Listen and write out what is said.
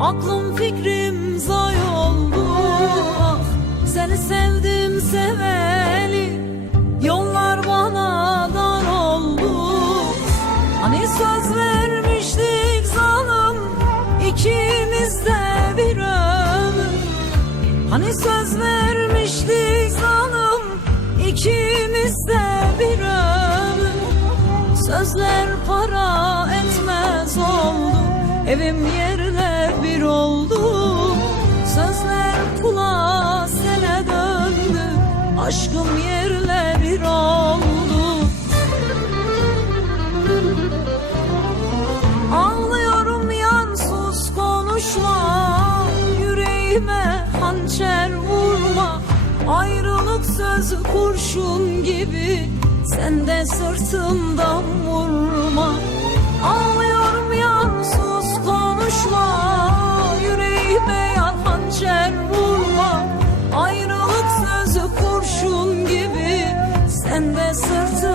Aklım fikrim zay oldu. Ah Seni sevdim seveli. Yollar bana dar oldu. Hani söz vermiştik zalim ikimiz de bir ömür. Hani söz vermiştik zalim ikimiz de bir ömür. Sözler para etmez oldu. Evim yerle bir oldu. Sözler kula sele döndü. Aşkım yerle bir oldu. Ağlıyorum yansız konuşma. Yüreğime hançer vurma. Ayrılık sözü kurşun gibi. Sen de sırtımdan vurma and their certain